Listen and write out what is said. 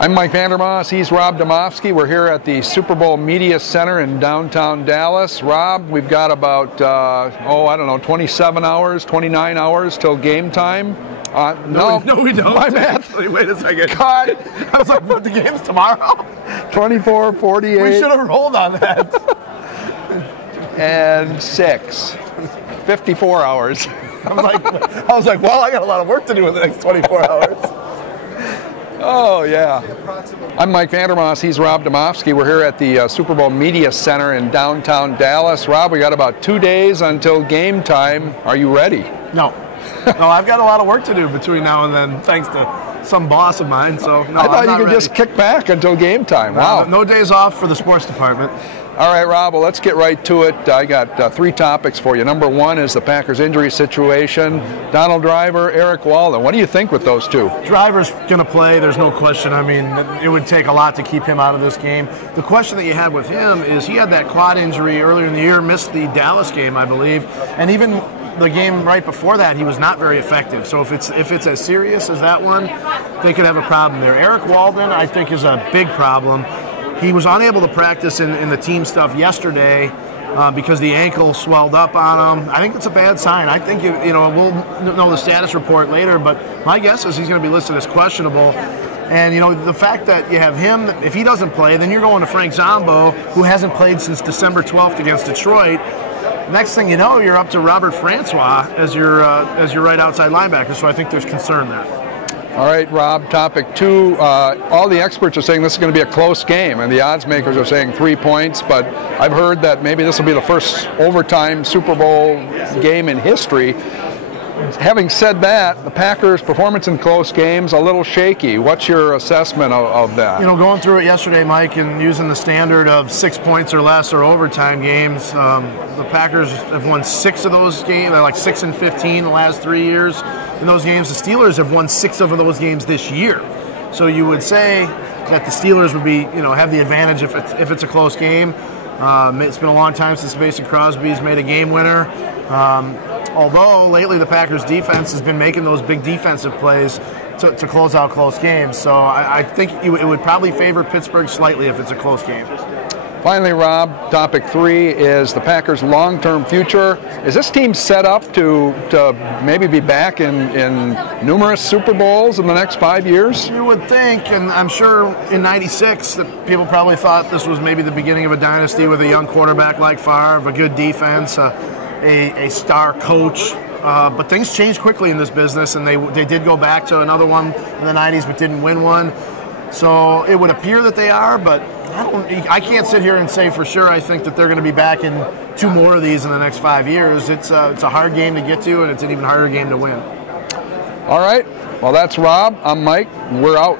I'm Mike Vandermause. He's Rob Demovsky. We're here at the Super Bowl Media Center in downtown Dallas. Rob, we've got about, 27 hours, 29 hours till game time. No, we don't. My math. Wait a second. God. I was like, but the game's tomorrow? 24, 48. We should have rolled on that. And 6. 54 hours. I was like, well, I got a lot of work to do in the next 24 hours. Oh, yeah. I'm Mike Vandermause. He's Rob Demovsky. We're here at the Super Bowl Media Center in downtown Dallas. Rob, we got about 2 days until game time. Are you ready? No, I've got a lot of work to do between now and then, thanks to some boss of mine. So no, I thought you could ready. Just kick back until game time. Wow. No days off for the sports department. All right, Rob, well, let's get right to it. I got 3 topics for you. Number 1 is the Packers injury situation. Donald Driver, Eric Walden. What do you think with those two? Driver's going to play, there's no question. I mean, it would take a lot to keep him out of this game. The question that you had with him is he had that quad injury earlier in the year, missed the Dallas game, I believe, and even the game right before that, he was not very effective. So if it's as serious as that one, they could have a problem there. Eric Walden, I think, is a big problem. He was unable to practice in the team stuff yesterday because the ankle swelled up on him. I think it's a bad sign. I think we'll know the status report later, but my guess is he's going to be listed as questionable. And the fact that you have him, if he doesn't play, then you're going to Frank Zombo, who hasn't played since December 12th against Detroit. Next thing you know, you're up to Robert Francois as your right outside linebacker. So I think there's concern there. All right, Rob, topic 2. All the experts are saying this is going to be a close game, and the odds makers are saying 3 points, but I've heard that maybe this will be the first overtime Super Bowl game in history. Having said that, the Packers' performance in close games a little shaky. What's your assessment of that? Going through it yesterday, Mike, and using the standard of 6 points or less or overtime games, the Packers have won 6 of those games. They're like 6-15 the last 3 years. In those games, the Steelers have won 6 of those games this year. So you would say that the Steelers would be, have the advantage if it's a close game. It's been a long time since Mason Crosby's made a game winner. Although lately the Packers defense has been making those big defensive plays to close out close games. So I think it would probably favor Pittsburgh slightly if it's a close game. Finally, Rob, topic 3 is the Packers' long-term future. Is this team set up to maybe be back in numerous Super Bowls in the next 5 years? You would think, and I'm sure in '96 that people probably thought this was maybe the beginning of a dynasty with a young quarterback like Favre, a good defense, a star coach. But things change quickly in this business, and they did go back to another one in the '90s but didn't win one. So it would appear that they are, but I can't sit here and say for sure I think that they're going to be back in 2 more of these in the next 5 years. It's a hard game to get to, and it's an even harder game to win. All right. Well, that's Rob. I'm Mike. We're out.